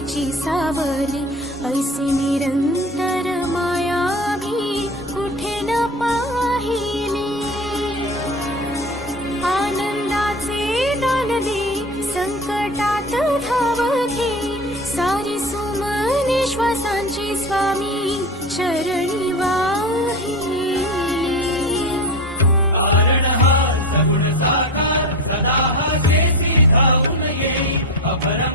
कृपेची सावली, ऐसी निरंतर माया मी कुठे न पाहिली. आनंदाचे दान दे, संकटात धाव घे, सारी सुमने श्वासांची स्वामी चरणी वाहिली. कारण हा सगुण साकार, सदा हा जेसी धावून येई, अभरा